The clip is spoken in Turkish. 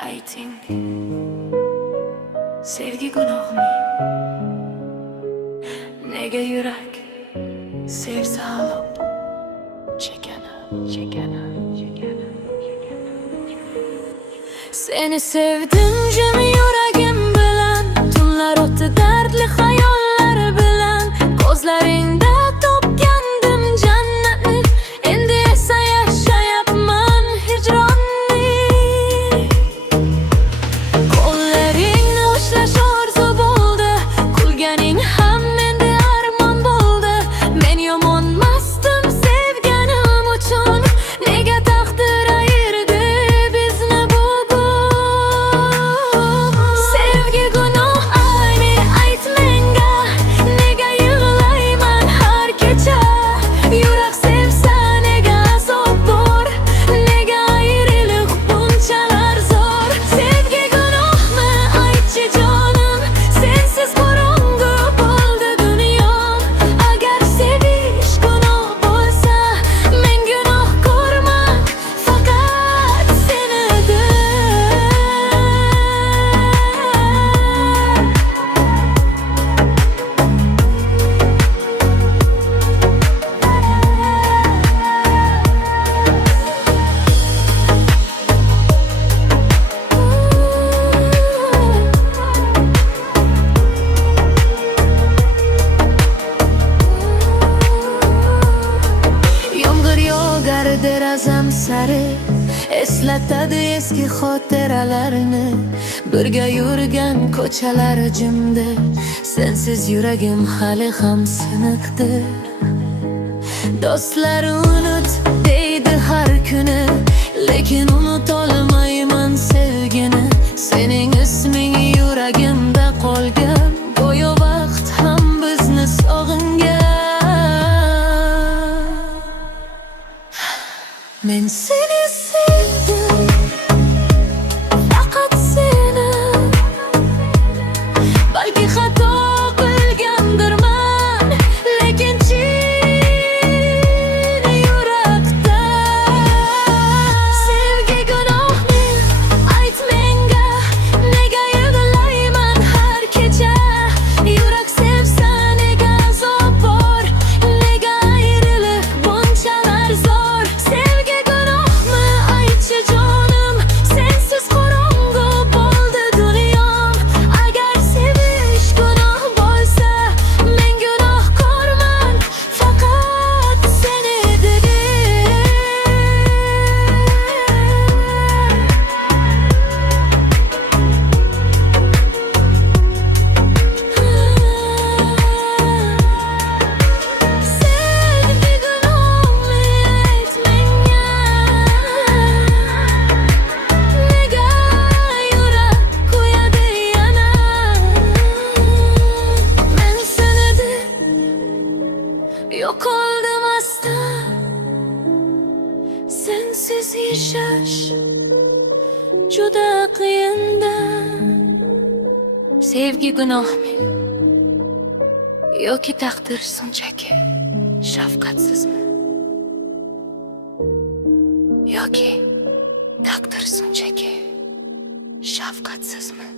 Ayting, sevgi gunohmi? Nega yurak sevsa ham chekana. Seni sevdim jim yuragim bilan, tunlar o'tdi dardli xayollar bilan. Ko'zlaringda topgandim jannatni, endi esa yashayapman hijronni. Qo'llaringni ushlash orzu bo'ldi, kulganing ham endi armon bo'ldi. Men yomonmasdim sevganim uchun, nega taqdir ayirdi bizni bugun? Sevgi gunoh ayni ayt menga, nega yig'layman har kecha? Yurak sevsa nega azob bor, nega ayriliq bunchalar zo'r? Sevgi gunohmi aytchi jonim, sensiz qorong'u bo'ldi dunyom. Agar sevish gunoh bo'lsa, men gunoh ko'rman, faqat senidir. Yomg'ir yog'ar derazam sari, eslatadi eski xotiralarni. Birga yurgan ko'chalar jimdi, sensiz yuragim hali ham siniqdir. Do'stlar unut deydi har kuni, lekin unutolmayman sevgini. Sening isming yuragimda qolgan, go'yo vaqt ham bizni sog'ingan. Men seni sevdim, faqat seni. Balki xato qilgandirman, lekin chin yurakda. Sevgi gunohmi ayt menga, nega yig'layman har kecha? Yurak sevsa nega azob bor, nega ayriliq bunchalar zo'r? Sevgi gunohmi aytchi jonim, sensiz qorong'u bo'ldi dunyom. Agar sevish gunoh bo'lsa, men gunoh ko'rman, faqat senidir. Sevgi gunohmi ayt menga, nega yurak kuyadi yana? Men senidir, yo'qoldim asta. Sensiz yashash juda qiyin-da. Sevgi gunohmi yoki taqdir shunchaki shafqatsizmi? Yoki taqdir shunchaki shafqatsizmi?